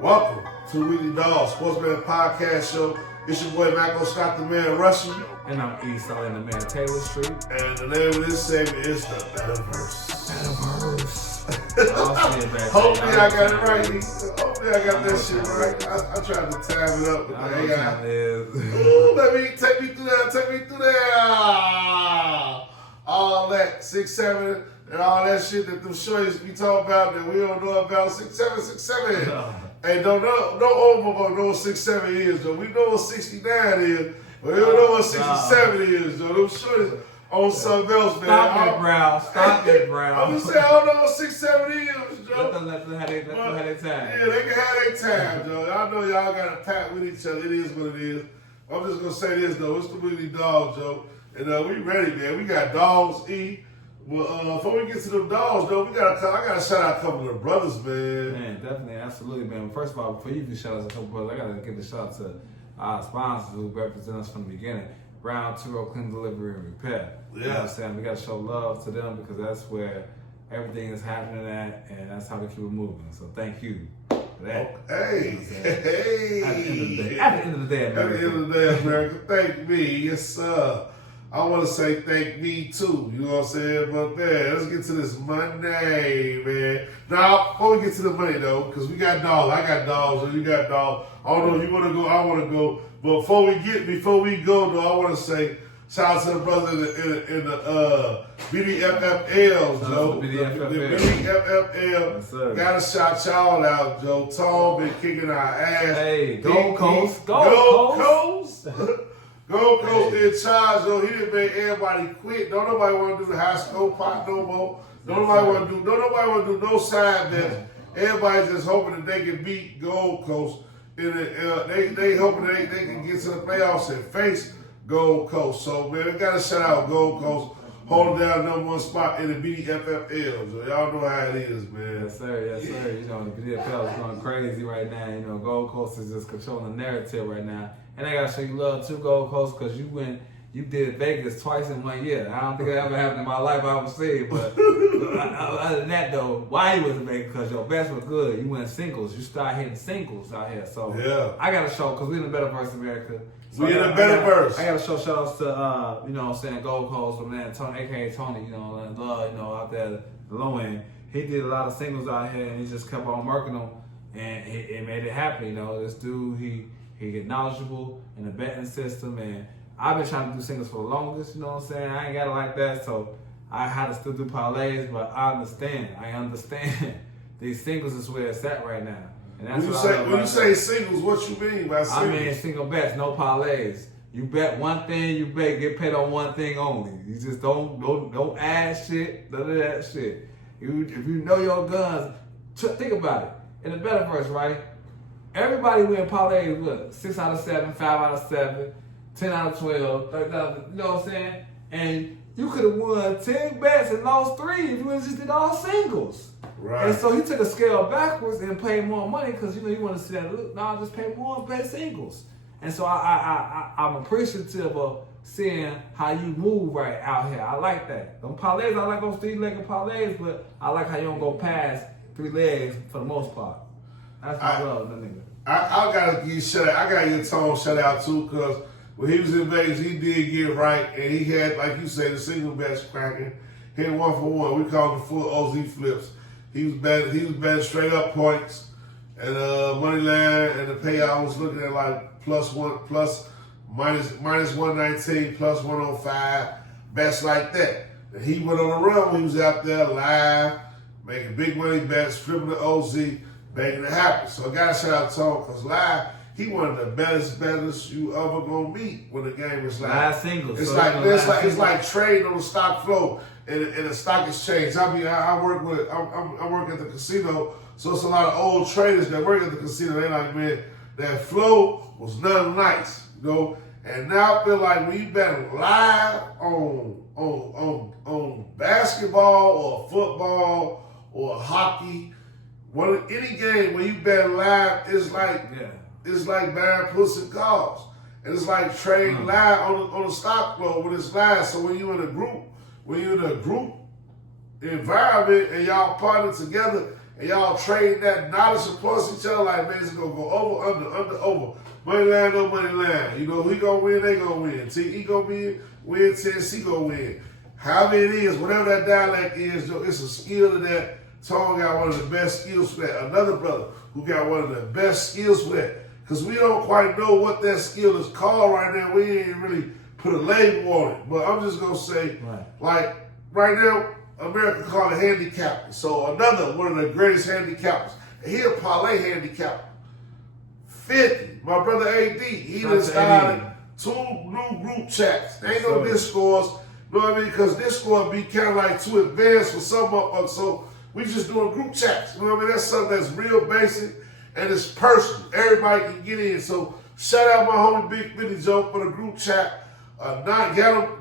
Welcome to Weekly Dog Sportsman Podcast Show. It's your boy Michael Scott, the man Russian. And I'm Salim, the man Taylor Street. And the name of this segment is the Betaverse. Hopefully I got it right. Hopefully I got that shit right. I tried to time it up with the AI. Ooh, baby, take me through that. All that 6'7" and all that shit that them shorties be talking about that we don't know about 6'7". Hey, don't over no 6'7" is though. We know what 69 is, but we don't know what 67 is though. Them shorties on something else, man. Stop it, Brown. I'm just saying, I don't know what 6'7" is, Joe. Let them have their time. Yeah, they can have their time, Joe. I know y'all got to pat with each other. It is what it is. I'm just gonna say this though. It's the Weekly Dog, Joe, and we ready, man. We got dogs eat. Well, before we get to them dogs, though, I gotta shout out a couple of the brothers, man. Man, definitely, absolutely, man. First of all, before you can shout out a couple brothers, I gotta give a shout out to our sponsors who represent us from the beginning. Brown 2 Clean Delivery and Repair. Yeah. You know what I'm saying? We gotta show love to them because that's where everything is happening at, and that's how we keep it moving. So thank you for that. Hey, hey. At the end of the day, America, thank me, yes, sir. I want to say thank me too, you know what I'm saying? But man, let's get to this Monday, man. Now, before we get to the money though, because we got dogs, I got dogs, and you got dogs. I don't know if you want to go, I want to go. But before we go though, I want to say shout out to the brothers in the BDFFLs, Joe. The BDFFL. Yes, gotta shout y'all out, Joe. Tall been kicking our ass. Hey, Gold Coast. Gold Coast. Gold Coast in charge, though. He didn't make everybody quit. Don't nobody want to do the high school pot no more. Don't nobody want to do no side bets. Everybody's just hoping that they can beat Gold Coast. They hoping they can get to the playoffs and face Gold Coast. So man, we gotta shout out Gold Coast, holding down #1 spot in the BDFFL. So y'all know how it is, man. Yes, sir. You know, the BDFL is going crazy right now. You know, Gold Coast is just controlling the narrative right now. And I gotta show you love too, Gold Coast, because you did Vegas twice in 1 year. I don't think that ever happened in my life, I would say. But other than that, though, why you was in Vegas? Because your bets were good. You went singles. You started hitting singles out here. So yeah. I gotta show, because we in the Betaverse, America. So we in the Betaverse. I gotta show shout outs to you know what I'm saying, Gold Coast, man, Tony, aka Tony, you know, and love, you know, out there the low end. He did a lot of singles out here, and he just kept on working them, and it made it happen. You know, this dude, he get knowledgeable in the betting system, and I've been trying to do singles for the longest, you know what I'm saying? I ain't got it like that, so I had to still do parlays, but I understand these singles is where it's at right now. And that's when you say singles, what you mean by singles? I mean single bets, no parlays. You bet one thing, you get paid on one thing only. You just don't add shit, none of that shit. If you know your guns, think about it. In the Betaverse, right? Everybody win parlays with 6 out of 7, 5 out of 7, 10 out of 12, 30 out of, you know what I'm saying? And you could have won 10 bets and lost 3 if you just did all singles. Right. And so he took a scale backwards and paid more money because you want to see that. Look, no, just pay more and bet singles. And so I'm appreciative of seeing how you move right out here. I like that. Them parlays, I like those 3-legged parlays, but I like how you don't go past 3 legs for the most part. That's my love, that nigga. I gotta give you shout out. I gotta give Tone shout out too, because when he was in Vegas, he did get right, and he had, like you say, the single bets cracking. Hit 1 for 1. We call them full OZ flips. He was betting straight up points, and money line, and the payout was looking at like minus 119, plus 105, bets like that. And he went on a run when he was out there live, making big money bets, stripping the OZ, making it happen. So I gotta shout out to Tone, because live, he one of the best you ever gonna meet when the game is live. Live singles. It's like trading on the stock floor in the stock exchange. I mean, I work at the casino, so it's a lot of old traders that work at the casino. They like, man, that flow was nothing nice, you know. And now I feel like we bet live on basketball or football or hockey. Any game where you bet live is like it's like buying pussy cars. And it's like trading live on the stock floor when it's live. So when you're in a group environment and y'all partner together and y'all trading that knowledge across each other, like, man, it's going to go over, under, over. Money line, no money line. You know, he going to win, they going to win. He going to win, Tennessee going to win. However it is, whatever that dialect is, though, it's a skill to that. Tone got one of the best skills for that. Another brother who got one of the best skills for that. Because we don't quite know what that skill is called right now. We ain't really put a label on it. But I'm just going to say, like, right now, America call it handicapper. So another one of the greatest handicappers. And he a parlay handicapper. 50. My brother AD, he done started 2 new group chats. Ain't no Discords. You know what I mean? Because Discord be kind of like too advanced for some of us. So we just doing group chats. You know what I mean? That's something that's real basic and it's personal. Everybody can get in. So shout out my homie Big 50 Joe for the group chat. Not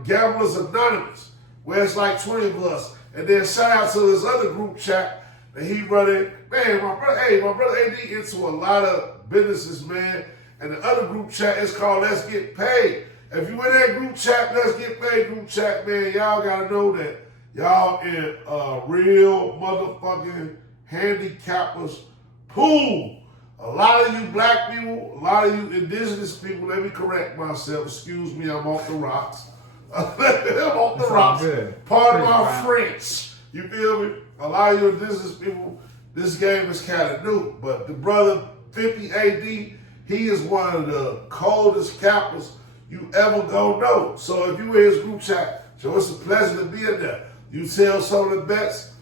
Gamblers Anonymous, where it's like 20 of us. And then shout out to this other group chat that he running. Man, my brother AD into a lot of businesses, man. And the other group chat is called Let's Get Paid. If you in that group chat, Let's Get Paid group chat, man, y'all gotta know that y'all in a real motherfucking handicappers pool. A lot of you black people, a lot of you indigenous people, let me correct myself, excuse me, I'm off the rocks. I'm off the rocks. Pardon my French. You feel me? A lot of you indigenous people, this game is kind of new. But the brother 50 AD, he is one of the coldest cappers you ever gonna know. So if you in his group chat, so it's a pleasure to be in there. You tell some of the bets,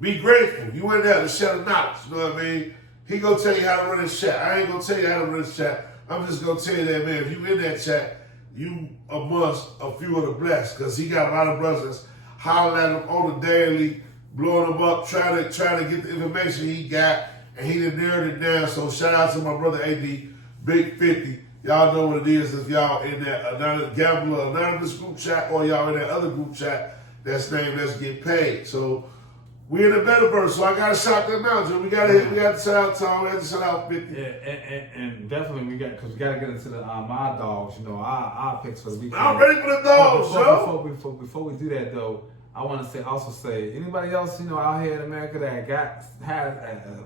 be grateful. You in there to share the knowledge, you know what I mean? He gonna tell you how to run his chat. I ain't gonna tell you how to run his chat. I'm just gonna tell you that, man, if you in that chat, you amongst a few of the blessed, because he got a lot of brothers that's hollering at him on the daily, blowing him up, trying to get the information he got, and he done narrowed it down. So shout out to my brother AD, Big 50. Y'all know what it is if y'all in that Gambler Anonymous group chat or y'all in that other group chat that's named Let's Get Paid. So we in the Betaverse, so I gotta shout them out, Joe. We gotta shout out Tom, we have to shout out 50. Yeah, and definitely we gotta get into the my dogs, you know, our picks for the weekend. I'm ready for the dogs, Joe. Before we do that though, I want to also say anybody else, you know, out here in America that had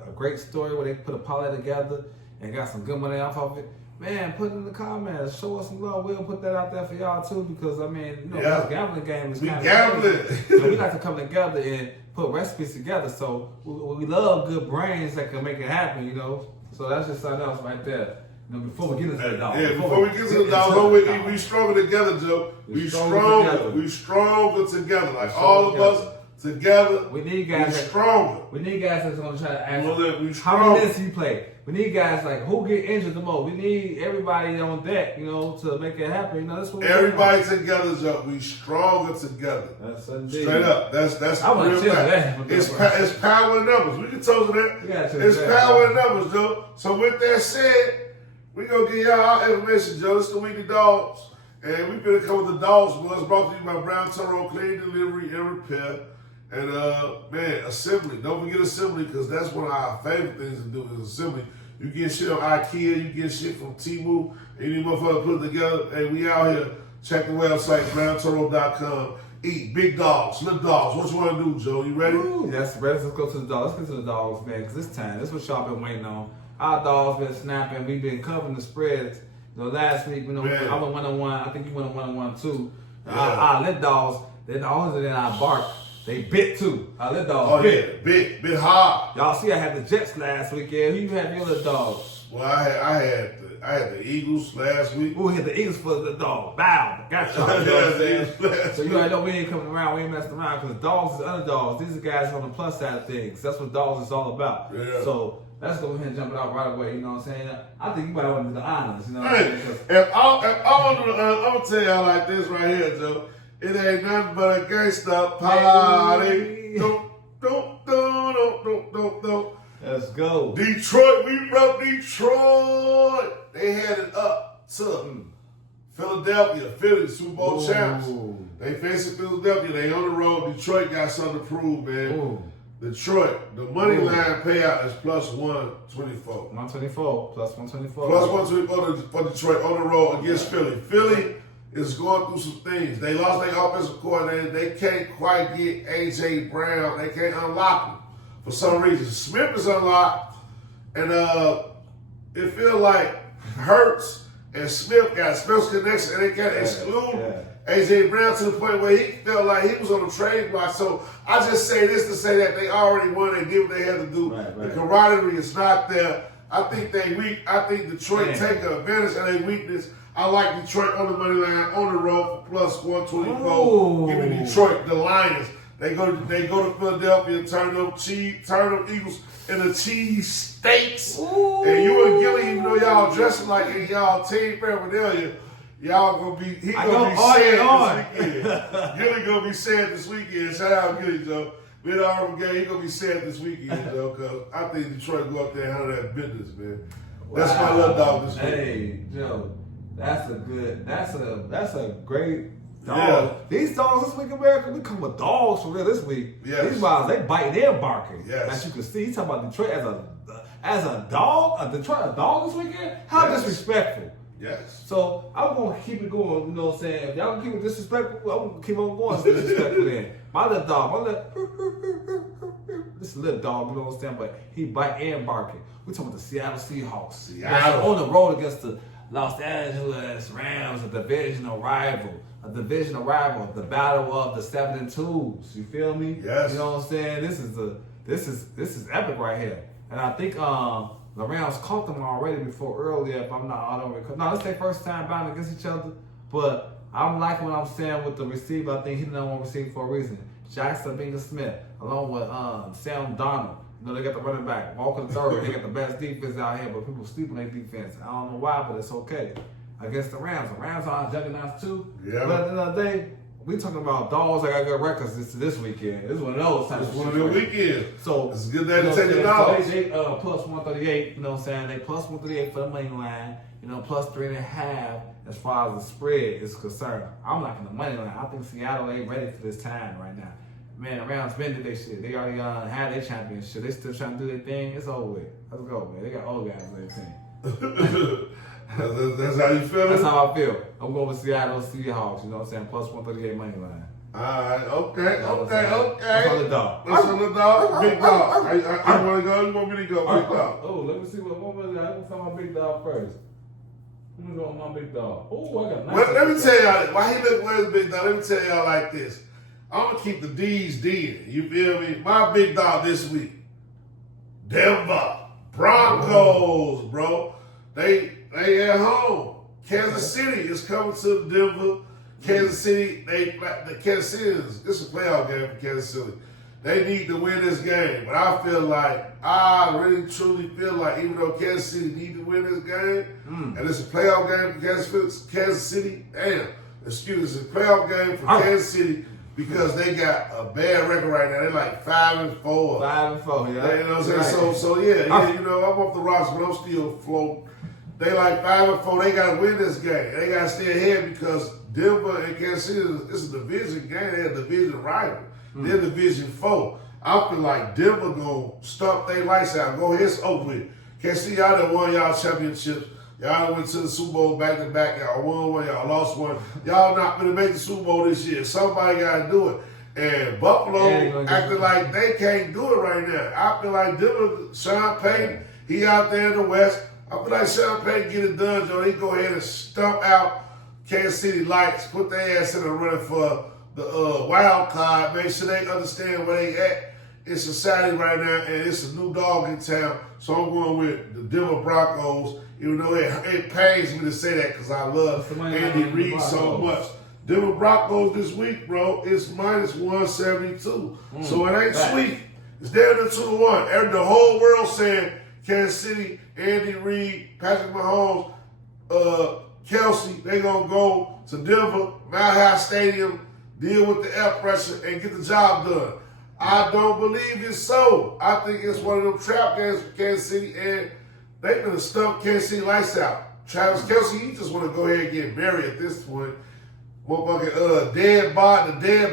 a great story where they put a parlay together and got some good money off of it. Man, put it in the comments. Show us some love. We'll put that out there for y'all too, because I mean, you know, this gambling game is kind of gambling. So we like to come together and put recipes together. So we love good brains that can make it happen, you know. So that's just something else right there. You know, before we get into the dog. Yeah, before we get to the dog, we stronger together, Joe. We stronger together. Like all of us together. We need guys stronger. We need guys that's gonna try to ask how many minutes you play. We need guys like who get injured the most. We need everybody on deck, you know, to make it happen. You know, that's what everybody together, Joe. We stronger together. That's indeed. Straight up. That's I want to that. It's power in numbers. We can toast that. It's power in numbers, Joe. So with that said, we gonna give y'all our information, Joe. It's the Weekly Dogs, and we finna come with the Dogs Buzz, brought to you by Brown Toro Clean Delivery and Repair. And man, assembly. Don't forget assembly, because that's one of our favorite things to do is assembly. You get shit on IKEA, you get shit from Temu, and you motherfuckers put it together. Hey, we out here. Check the website, browntoro.com. Eat big dogs, little dogs. What you want to do, Joe? You ready? Ooh, let's go to the dogs. Let's get to the dogs, man, because it's time. This is what y'all been waiting on. Our dogs been snapping. We've been covering the spreads. You know, last week, you know, I went 1-on-1. I think you went 1-on-1 too. Our lit dogs, they're the only than our bark. They bit too. Our little dogs bit hard. Y'all see, I had the Jets last weekend. Who you have your little dogs? Well, I had the Eagles last week. We hit the Eagles for the dog. Bow. Got y'all. So you already know we ain't coming around. We ain't messing around, because dogs is underdogs. These are guys on the plus side of things. That's what dogs is all about. Yeah. So let's go ahead and jump it out right away. You know what I'm saying? I think you might want to do the honors. You know what I'm saying? If I'm gonna tell y'all like this right here, Joe. It ain't nothing but a gangsta party. Don't. Let's go. Detroit, we broke Detroit. They headed up to Philadelphia, Philly, Super Bowl champs. They facing Philadelphia. They on the road. Detroit got something to prove, man. Ooh. Detroit, the money line payout is plus 124. 124, plus 124. Plus 124 for Detroit on the road against Philly. Philly is going through some things. They lost their offensive coordinator. They can't quite get A.J. Brown. They can't unlock him for some reason. Smith is unlocked, and it feel like Hurts and Smith got special connection, and they got to exclude AJ Brown to the point where he felt like he was on the trade block. So I just say this to say that they already won. They did what they had to do. Right. The camaraderie is not there. I think they weak. I think Detroit take advantage of their weakness. I like Detroit on the money line, on the road for plus 124. Give me Detroit, the Lions. They go to Philadelphia, turn them Eagles into cheese steaks. And you and Gilly, even though y'all dressing like in y'all team paraphernalia, y'all gonna be sad this weekend. Gilly gonna be sad this weekend. Shout out Gilly, Joe. With our game, he gonna be sad this weekend, though, because I think Detroit go up there and handle that business, man. That's my little dog this week. Hey, Joe, that's a great dog. Yeah. These dogs this week in America, we come with dogs for real this week. Yes. These dogs, they biting and barking. Yes. As you can see, he's talking about Detroit as a dog, a dog this weekend? How disrespectful. Yes. So I'm gonna keep it going, you know what I'm saying? If y'all keep it disrespectful, I'm gonna keep on going disrespectful then. My little dog, this little dog, you know what I'm saying? But he bite and barking. We're talking about the Seattle Seahawks. Seattle. On the road against the Los Angeles Rams, a divisional rival. The battle of the 7 and 2s. You feel me? Yes. You know what I'm saying? This is epic right here. And I think the Rams caught them already before earlier. If I'm not, I don't recall. No, it's their first time battling against each other. But I'm liking what I'm saying with the receiver. I think he's the number one receiver for a reason. Jackson Smith, along with Sam Darnold. You know, they got the running back, Walker third. They got the best defense out here, but people sleep on their defense. I don't know why, but it's okay. Against the Rams are juggernauts too. Yeah. But at the end of the day, we talking about dogs that got good records this weekend. This is one of those times. It's one of the weekends. So it's a good day to take the dogs. So they plus 138, you know what I'm saying? They plus 138 for the money line, you know, plus 3.5 as far as the spread is concerned. I'm liking the money line. I think Seattle ain't ready for this time right now. Man, the Rams been to their shit. They already had their championship. They still trying to do their thing. It's over with. Let's go, man. They got old guys on their team. That's how you feel? That's how I feel. I'm going with Seattle Seahawks, you know what I'm saying? Plus 138 money line. All right, okay. That's on the dog. That's on the dog. Big dog. I want to go. You want me to go? Big dog. Oh, let me see what was that. I'm going to find my big dog first. Let me go with my big dog. Oh, I got nice. Let me tell y'all, why he look where's big dog? Let me tell y'all like this. I'm going to keep the D's D. You feel me? My big dog this week, Denver Broncos, bro. They at home. Kansas City is coming to Denver. Kansas City, Kansas City it's a playoff game for Kansas City. They need to win this game. But I really truly feel like even though Kansas City need to win this game, and it's a playoff game for Kansas City, it's a playoff game for Kansas City because they got a bad record right now. They're like 5-4. 5-4, yeah. You know what I'm saying? Right. So yeah, you know, I'm off the roster, but I'm still floating. They like 5-4. They got to win this game. They got to stay ahead because Denver and Kansas City is a division game. They're a division rival. They're Division 4. I feel like Denver gonna stomp their lights out. Go ahead, it's over with. Kansas City, y'all done won y'all championships. Y'all went to the Super Bowl back to back. Y'all won one. Y'all lost one. Y'all not gonna make the Super Bowl this year. Somebody got to do it. And Buffalo acting like they can't do it right now. I feel like Denver, Sean Payton, he out there in the West. I feel like Sean Payton get it done, Joe. He go ahead and stump out Kansas City Lights, put their ass in the running for the wild card, make sure they understand where they at in society right now, and it's a new dog in town. So I'm going with the Denver Broncos, even though it pains me to say that because I love Andy Reid so much. Denver Broncos this week, bro, it's minus 172. So it ain't sweet. It's down to 2-1. The whole world saying Kansas City, Andy Reid, Patrick Mahomes, Kelsey, they gonna go to Denver, Mile High Stadium, deal with the air pressure, and get the job done. I don't believe it's so. I think it's one of them trap games for Kansas City, and they gonna stump Kansas City lights out. Travis Kelsey, he just want to go ahead and get buried at this point. Motherfucking the dead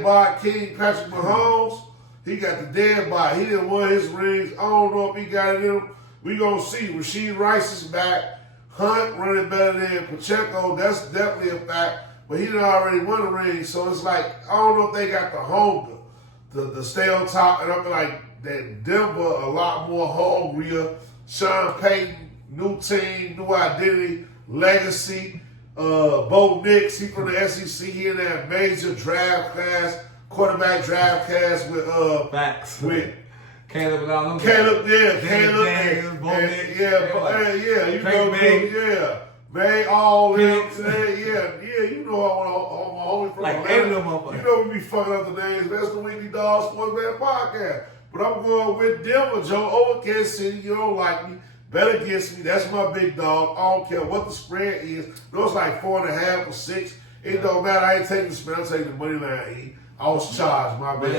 bod king, Patrick Mahomes, he got the dead bod. He didn't win his rings. I don't know if he got it in him. We gonna see. Rasheed Rice is back. Hunt running better than Pacheco. That's definitely a fact. But he done already won a ring, so it's like, I don't know if they got the hunger to stay on top. And I'm like, that Denver a lot more hungrier. Sean Payton, new team, new identity, legacy. Bo Nix, he from the SEC. He in that major draft class, quarterback draft class with Facts. with Caleb, Caleb, yeah, Caleb, man, all them, you know I'm a homie from like Atlanta. You know we be fucking up the names. That's the Weekly Dog Sports Man Podcast. But I'm going with Denver, Joe, over Kansas City. You don't like me. Bet against me. That's my big dog. I don't care what the spread is. No, it's like 4.5 or 6. It don't matter. I ain't taking the spread. I'm taking the money line. E. I was charged. My bad.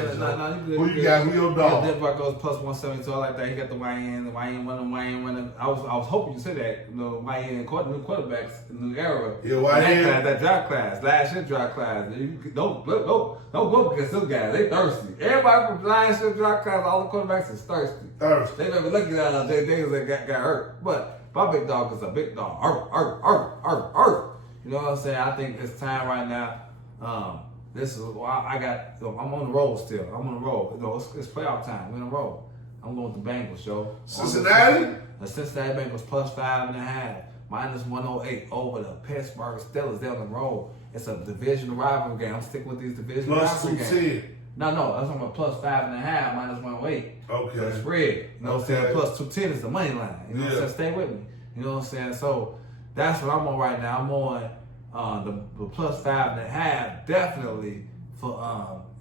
Who you got? Who your dog? Denver goes plus 172. I like that. He got the YN. The YN winning. I was hoping you said that. You know, YN new quarterbacks in the new era. Yeah, YN. That draft class. Last year draft class. Don't go against those guys. They thirsty. Everybody from last year draft class, all the quarterbacks is thirsty. They never look at Jay Davis that got hurt. But my big dog is a big dog. Arf. You know what I'm saying? I think it's time right now. This is why I'm on the roll still. I'm on the roll. You know, it's playoff time. We're on the roll. I'm going with the Bengals, yo. Cincinnati? The Cincinnati Bengals plus 5.5, minus 108 over the Pittsburgh Steelers. They're on the roll. It's a division rivalry game. I'm sticking with these division rivalry games. Plus 210. No, that's on a plus 5.5, minus 108. Okay. So the spread. You know what I'm saying? Plus 210 is the money line. You know what I'm saying? Stay with me. You know what I'm saying? So that's what I'm on right now. I'm on the plus 5.5 definitely for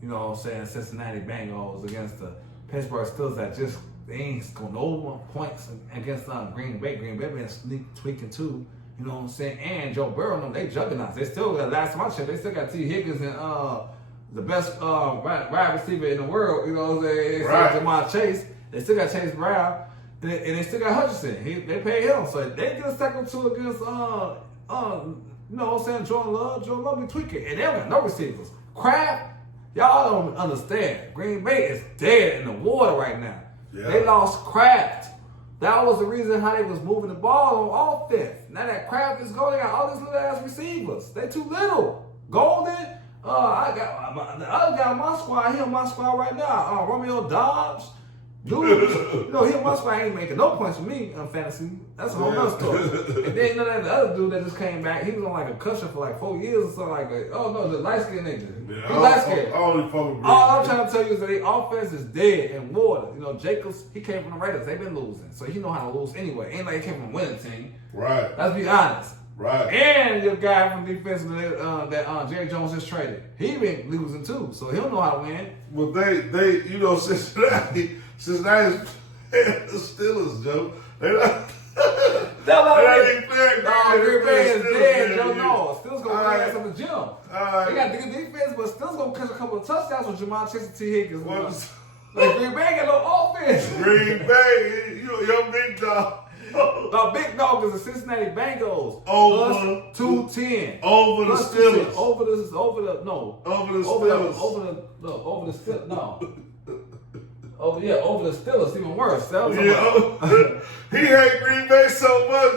you know what I'm saying, Cincinnati Bengals against the Pittsburgh Steelers that just they ain't scoring no points against Green Bay. Green Bay been tweaking too. You know what I'm saying? And Joe Burrow, them, they juggernauts. They still got last time I checked, they still got T. Higgins and the best wide receiver in the world. You know what I'm saying? Right. Jamar Chase. They still got Chase Brown, and they still got Hutchinson. They paid him, so they get a second two against you know what I'm saying? Jordan Love be tweaking. And they don't got no receivers. Kraft, y'all don't understand. Green Bay is dead in the water right now. Yeah. They lost Kraft. That was the reason how they was moving the ball on offense. Now that Kraft is going, they got all these little ass receivers. They too little. Golden, I got the other guy on my squad. He on my squad right now. Romeo Dobbs. Dude, you know, he on my squad ain't making no points for me on fantasy. That's a whole nother story. And then the other dude that just came back, he was on like a cushion for like 4 years or something like that. Oh no, the light skinned nigga. Yeah, he light skinned. All I'm trying to tell you is that the offense is dead in water. You know, Jacobs, he came from the Raiders. They've been losing. So he know how to lose anyway. Ain't like he came from a winning team. Right. Let's be honest. Right. And your guy from defense that Jerry Jones just traded. He been losing too. So he'll know how to win. Well, they you know, Cincinnati the Steelers, Joe. They're not even playing. Green Bay is dead, Joe. No, Steelers gonna play ass on the gym. They got good defense, but Steelers gonna catch a couple of touchdowns with Jamar Chase and T. Higgins. Like Green Bay got no offense. Green Bay, your big dog. The big dog is the Cincinnati Bengals. Over 210. Over the Steelers. Over the Steelers. No. Over the Steelers, even worse. He hate Green Bay so much.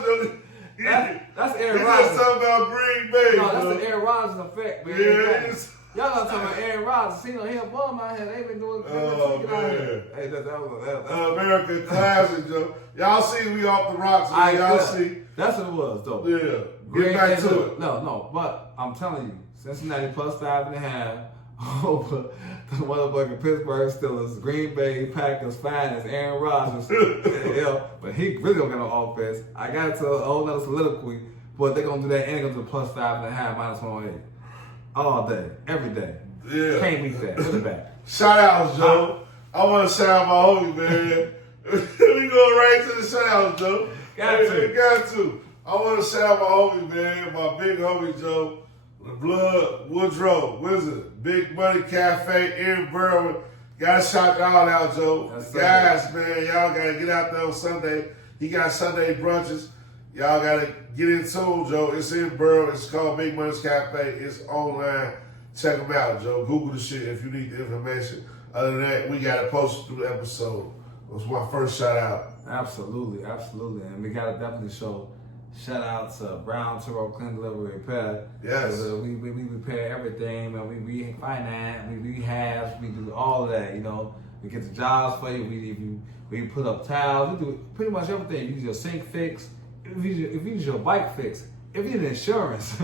That's Aaron Rodgers. He just talking about Green Bay. No, that's the Aaron Rodgers effect, man. Yeah, y'all not talking about Aaron Rodgers. See, he a bum out here. They been doing. Man. Hey, that was American classic, Joe. Y'all see we off the rocks. Y'all see. That's what it was, though. Yeah. Get back to it. No, but I'm telling you, Cincinnati plus 5.5 over the motherfucking Pittsburgh Steelers, Green Bay Packers finest, Aaron Rodgers. But he really don't got no offense. I got it to a whole nother soliloquy, but they're gonna do that and go to plus 5.5, minus 108. All day, every day. Yeah. Can't beat that. Put it back. Shout outs, Joe. I want to shout out my homie, man. We go right to the shout outs, Joe. Got to. I want to shout out my homie, man. My big homie, Joe. The Blood, Woodrow, Wizard, Big Money Cafe, in Berwyn. Gotta shout y'all out, Joe. Guys, man, y'all gotta get out there on Sunday. He got Sunday brunches. Y'all gotta get in tune, Joe. It's in Berwyn. It's called Big Money's Cafe. It's online. Check them out, Joe. Google the shit if you need the information. Other than that, we gotta post it through the episode. It was my first shout out. Absolutely. And we gotta definitely shout out to Brown Turo Clean Delivery Repair. Yes. We repair everything, man. We finance, we rehab, we do all of that, you know. We get the jobs for you. We put up tiles. We do pretty much everything. You need your sink fixed. If you need your bike fixed. If you need insurance.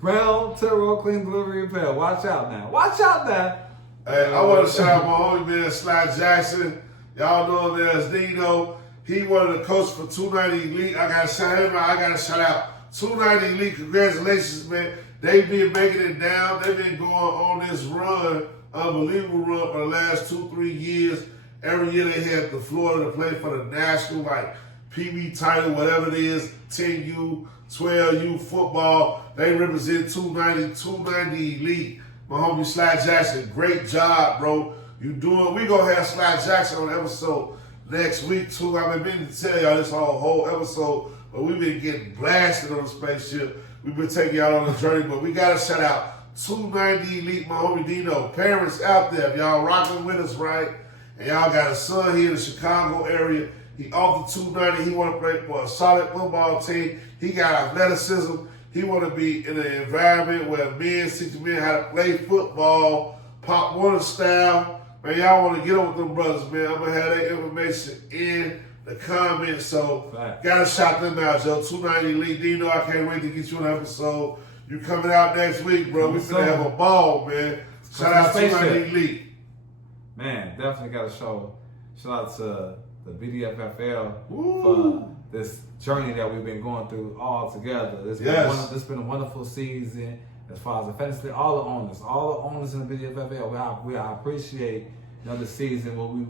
Brown, Turo, clean, delivery, repair. Watch out now. Watch out now. Hey, I want to shout out my homie man, Sly Jackson. Y'all know him as Dino. He one of the coaches for 290 Elite. I got to shout him out. I got to shout out 290 Elite. Congratulations, man. They've been making it down. They've been going on this run, unbelievable run for the last 2-3 years. Every year they have the Florida to play for the national, like PB title, whatever it is, 10U, 12U football. They represent 290 Elite. My homie Sly Jackson, great job, bro. You doing? We gonna have Sly Jackson on the episode next week too. I've been to tell y'all this whole episode, but we've been getting blasted on the spaceship. We've been taking y'all on the journey, but we gotta shout out 290 Elite, my homie Dino. Parents out there, if y'all rocking with us, right? And y'all got a son here in the Chicago area. He off the 290. He want to play for a solid football team. He got athleticism. He want to be in an environment where men teach men how to play football, Pop Warner style. Man, y'all want to get on with them brothers, man. I'm going to have that information in the comments. So, got to shout them out, Joe. 290 Elite. Dino, I can't wait to get you on the episode. You coming out next week, bro. We're going to have a ball, man. Shout out 290 Elite. Man, definitely got to shout out to the BDFFL for this journey that we've been going through all together. It's been a wonderful season as far as the fantasy, all the owners in the BDFFL. We appreciate the season, what we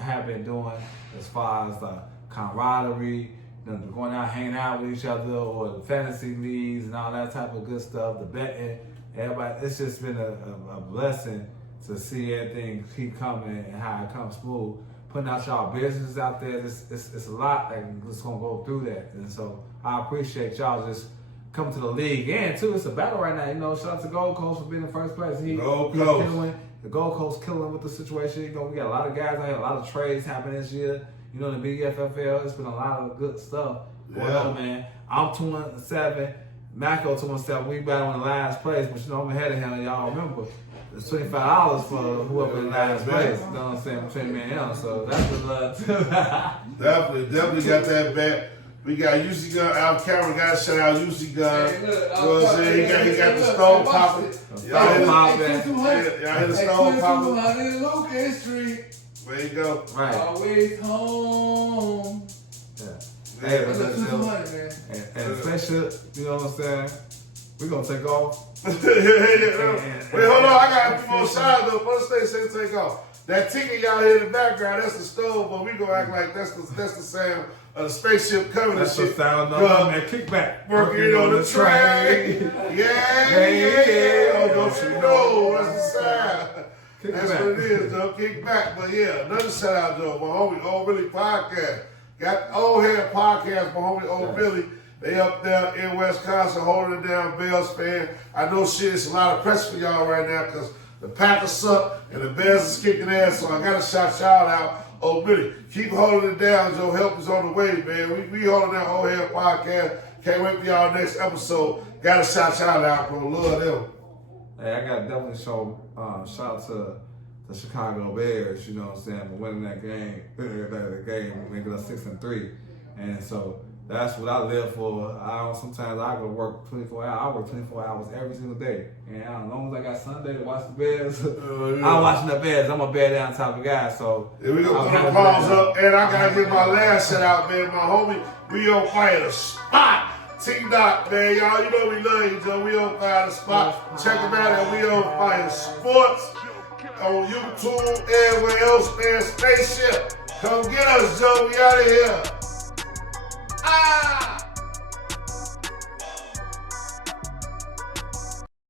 have been doing as far as the camaraderie, going out, hanging out with each other, or the fantasy leagues and all that type of good stuff, the betting, everybody. It's just been a blessing to see everything keep coming and how it comes smooth. Putting out y'all business out there, it's a lot that's gonna go through that, and so I appreciate y'all just coming to the league. And too, it's a battle right now. Shout out to Gold Coast for being in first place. The Gold Coast killing with the situation. We got a lot of guys out here, a lot of trades happening this year. In the BDFFL, it's been a lot of good stuff going on, man. I'm 217, Mako 217. We battling in last place, but I'm ahead of him. Y'all remember? It's $25 for whoever in last place. You know what I'm saying? Between me and him. So that's the love. Definitely got that back. We got UC Gun out camera. Got to shout out UC Gun. You know what I'm saying? He got the stove popping. Y'all hit the stove popping. Lucas Street. There you go. Right. Always home. Yeah. Hey, but man. and spaceship, you know what I'm saying? We're going to take off. Wait, hold on. I got a few more shots though. First they say take off. That ticket y'all hear in the background, that's the stove, but we gonna act like that's the sound of the spaceship coming. That's the sound of that kickback. Working on the train. Yeah. Oh, don't you know? That's the sound. That's what it is, though. Kick back. But yeah, another shout out, though. My homie Old Billy Podcast. Got Old Head Podcast, my homie Old Billy. They up there in Wisconsin holding it down, Bears fan. I know it's a lot of pressure for y'all right now because the Packers suck and the Bears is kicking ass, so I got to shout y'all out. Oh, Billy, keep holding it down. Joe, help is on the way, man. We holding down Old Head Podcast. Can't wait for y'all next episode. Got to shout y'all out, bro. Love them. Hey, I got to definitely shout out to the Chicago Bears, you know what I'm saying, for winning that game, making us 6-3. And so that's what I live for. Sometimes I go to work 24 hours. I work 24 hours every single day. And as long as I got Sunday to watch the Bears, I'm watching the Bears. I'm a bear down type of guy. So yeah, we gonna put the palms up. And I gotta give my last shout out, man. My homie, we on fire the spot. T-Dot, man. Y'all, you know we love you, Joe. We on fire the spot. Check them out at We On Fire Sports on YouTube and where else, man. Spaceship. Come get us, Joe. We out of here. Ah!